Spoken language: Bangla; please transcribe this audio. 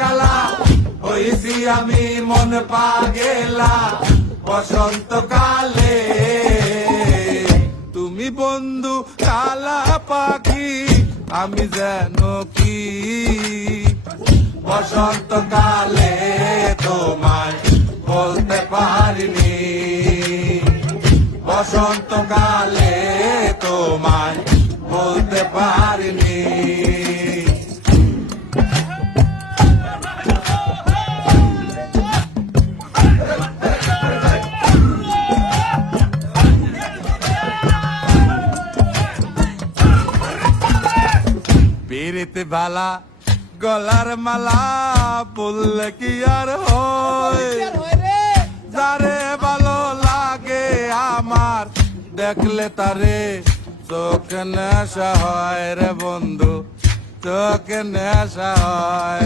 কালা হইছি আমি মন পাগেলা বসন্তকালে। তুমি বন্ধু কালা পাখি আমি যেন কি বসন্তকালে তোমায় বলতে পারিনি, বসন্তকালে তোমায় বলতে পারিনি। পিরিতে বালা গলার মালা বললে কি আর হয়, যারে ভালো লাগে আমার দেখলে তারে চোখ নেশা হয় রে বন্ধু, চোখ নেশা হয়।